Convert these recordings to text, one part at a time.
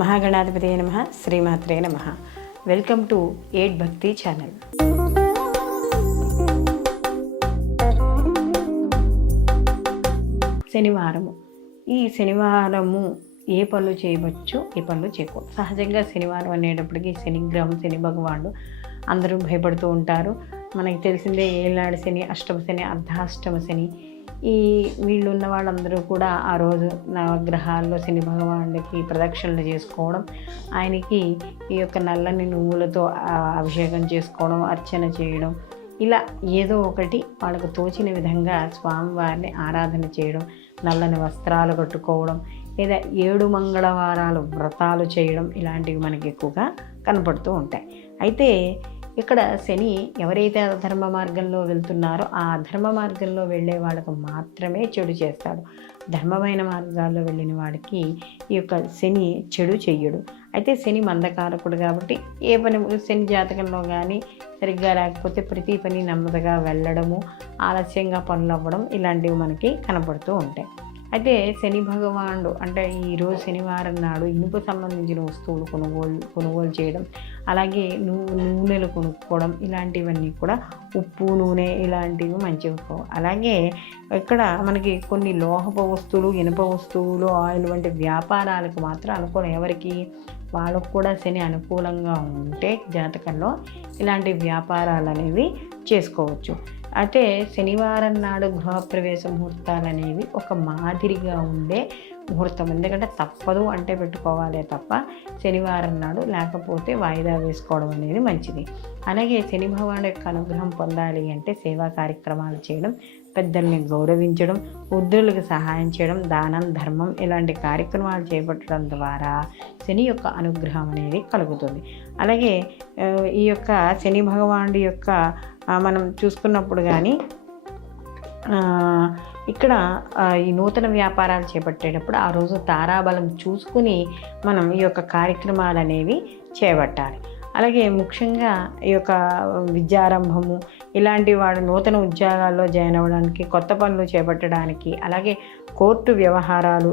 మహాగణాధిపతయే నమః. శ్రీమాత్రే నమః. వెల్కమ్ టు ఎయిట్ భక్తి ఛానల్. శనివారము. ఈ శనివారము ఏ పనులు చేయవచ్చు, ఏ పనులు చేయకూడదు. సహజంగా శనివారం అనేటప్పటికీ శనిగ్రహం, శని భగవానుడు అందరూ భయపడుతూ ఉంటారు. మనకి తెలిసిందే ఏళ్ళనాడు శని, అష్టమ శని, అర్ధాష్టమ శని. వీళ్ళు ఉన్న వాళ్ళందరూ కూడా ఆ రోజు నవగ్రహాల్లో శని భగవానుడికి ప్రదక్షిణలు చేసుకోవడం, ఆయనకి ఈ యొక్క నల్లని నువ్వులతో అభిషేకం చేసుకోవడం, అర్చన చేయడం, ఇలా ఏదో ఒకటి వాళ్ళకు తోచిన విధంగా స్వామివారిని ఆరాధన చేయడం, నల్లని వస్త్రాలు కట్టుకోవడం, లేదా 7 మంగళవారాలు వ్రతాలు చేయడం, ఇలాంటివి మనకి ఎక్కువగా కనపడుతూ ఉంటాయి. అయితే ఇక్కడ శని ఎవరైతే అధర్మ మార్గంలో వెళ్తున్నారో ఆ అధర్మ మార్గంలో వెళ్ళే వాళ్ళకు మాత్రమే చెడు చేస్తాడు. ధర్మమైన మార్గాల్లో వెళ్ళిన వాడికి ఈ యొక్క శని చెడు చెయ్యడు. అయితే శని మందకారకుడు కాబట్టి ఏ పని శని జాతకంలో కానీ సరిగ్గా లేకపోతే ప్రతి పని నెమ్మదిగా వెళ్ళడము, ఆలస్యంగా పనులు అవ్వడం, ఇలాంటివి మనకి కనపడుతూ ఉంటాయి. అయితే శని భగవానుడు అంటే ఈరోజు శనివారం నాడు ఇనుపు సంబంధించిన వస్తువులు కొనుగోలు చేయడం, అలాగే నూనెలు కొనుక్కోవడం, ఇలాంటివన్నీ కూడా ఉప్పు, నూనె ఇలాంటివి మంచివి. అలాగే ఇక్కడ మనకి కొన్ని లోహపు వస్తువులు, ఇనుప వస్తువులు, ఆయిల్ వంటి వ్యాపారాలకు మాత్రం అనుకూలం. ఎవరికి వాళ్ళకు కూడా శని అనుకూలంగా ఉంటే జాతకంలో ఇలాంటి వ్యాపారాలు అనేవి చేసుకోవచ్చు. అయితే శనివారం నాడు గృహప్రవేశ ముహూర్తాలు అనేవి ఒక మాదిరిగా ఉండే ముహూర్తం. ఎందుకంటే తప్పదు అంటే పెట్టుకోవాలే తప్ప శనివారం నాడు లేకపోతే వాయిదా వేసుకోవడం అనేది మంచిది. అలాగే శని భగవానుడి యొక్క అనుగ్రహం పొందాలి అంటే సేవా కార్యక్రమాలు చేయడం, పెద్దల్ని గౌరవించడం, వృద్ధులకు సహాయం చేయడం, దానం, ధర్మం ఇలాంటి కార్యక్రమాలు చేపట్టడం ద్వారా శని యొక్క అనుగ్రహం అనేది కలుగుతుంది. అలాగే ఈ యొక్క శని భగవానుడి యొక్క మనం చూసుకున్నప్పుడు కానీ ఇక్కడ ఈ నూతన వ్యాపారాలు చేపట్టేటప్పుడు ఆ రోజు తారాబలం చూసుకుని మనం ఈ యొక్క కార్యక్రమాలు అనేవి చేపట్టాలి. అలాగే ముఖ్యంగా ఈ యొక్క విద్యారంభము, ఇలాంటి వాడు నూతన ఉద్యోగాల్లో జాయిన్ అవ్వడానికి, కొత్త పనులు చేపట్టడానికి, అలాగే కోర్టు వ్యవహారాలు,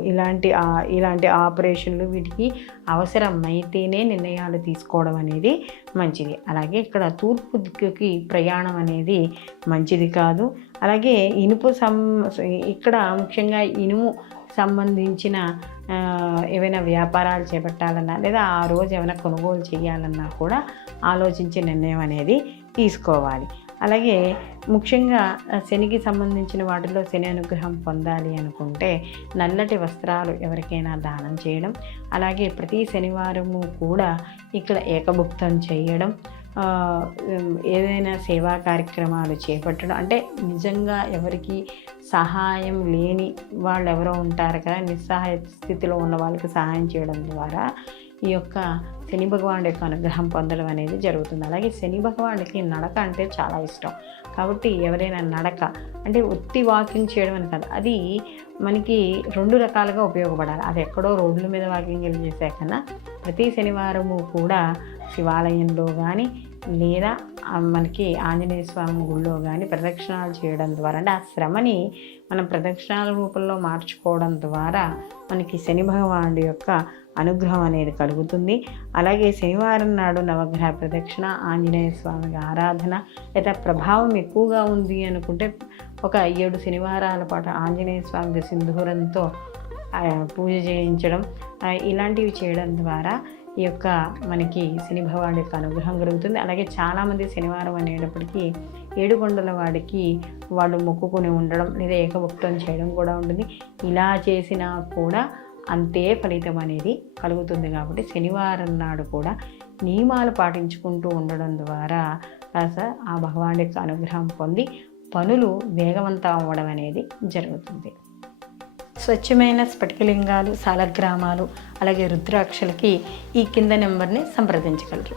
ఇలాంటి ఆపరేషన్లు, వీటికి అవసరమైతేనే నిర్ణయాలు తీసుకోవడం అనేది మంచిది. అలాగే ఇక్కడ తూర్పు దిక్కుకి ప్రయాణం అనేది మంచిది కాదు. అలాగే ఇక్కడ ముఖ్యంగా ఇనుము సంబంధించిన ఏవైనా వ్యాపారాలు చేపట్టాలన్నా, లేదా ఆ రోజు ఏమైనా కొనుగోలు చేయాలన్నా కూడా ఆలోచించి నిర్ణయం అనేది తీసుకోవాలి. అలాగే ముఖ్యంగా శనికి సంబంధించిన వాటిలో శని అనుగ్రహం పొందాలి అనుకుంటే నల్లటి వస్త్రాలు ఎవరికైనా దానం చేయడం, అలాగే ప్రతి శనివారము కూడా ఇక్కడ ఏకభుక్తం చేయడం, ఏదైనా సేవా కార్యక్రమాలు చేపట్టడం, అంటే నిజంగా ఎవరికి సహాయం లేని వాళ్ళు ఎవరో ఉంటారు కదా, నిస్సహాయ స్థితిలో ఉన్న వాళ్ళకి సహాయం చేయడం ద్వారా ఈ యొక్క శని భగవానుడి యొక్క అనుగ్రహం పొందడం అనేది జరుగుతుంది. అలాగే శని భగవానుడికి నడక అంటే చాలా ఇష్టం కాబట్టి ఎవరైనా నడక అంటే ఉత్తి వాకింగ్ చేయడం అని కాదు, అది మనకి 2 రకాలుగా ఉపయోగపడాలి. అది ఎక్కడో రోడ్ల మీద వాకింగ్ వెళ్ళి చేసే కన్నా ప్రతి శనివారము కూడా శివాలయంలో కానీ లేదా మనకి ఆంజనేయ స్వామి గుళ్ళో కానీ ప్రదక్షిణాలు చేయడం ద్వారా, అంటే ఆ శ్రమని మనం ప్రదక్షిణాల రూపంలో మార్చుకోవడం ద్వారా మనకి శని భగవానుడి యొక్క అనుగ్రహం అనేది కలుగుతుంది. అలాగే శనివారం నాడు నవగ్రహ ప్రదక్షిణ, ఆంజనేయ స్వామికి ఆరాధన, లేదా ప్రభావం ఎక్కువగా ఉంది అనుకుంటే ఒక 7 శనివారాల పాటు ఆంజనేయ స్వామికి సింధూరంతో పూజ చేయించడం, ఇలాంటివి చేయడం ద్వారా ఈ యొక్క మనకి శని భగవానుడి యొక్క అనుగ్రహం కలుగుతుంది. అలాగే చాలామంది శనివారం అనేటప్పటికీ 7 కొండల వాడికి వాళ్ళు మొక్కుకొని ఉండడం, లేదా ఏకభుక్తం చేయడం కూడా ఉంటుంది. ఇలా చేసినా కూడా అంతే ఫలితం అనేది కలుగుతుంది. కాబట్టి శనివారం నాడు కూడా నియమాలు పాటించుకుంటూ ఉండడం ద్వారా కాస్త ఆ భగవానుడి యొక్క అనుగ్రహం పొంది పనులు వేగవంతం అవ్వడం అనేది జరుగుతుంది. స్వచ్ఛమైన స్ఫటికలింగాలు, సాలగ్రామాలు, అలాగే రుద్రాక్షలకి ఈ కింద నెంబర్ని సంప్రదించగలరు.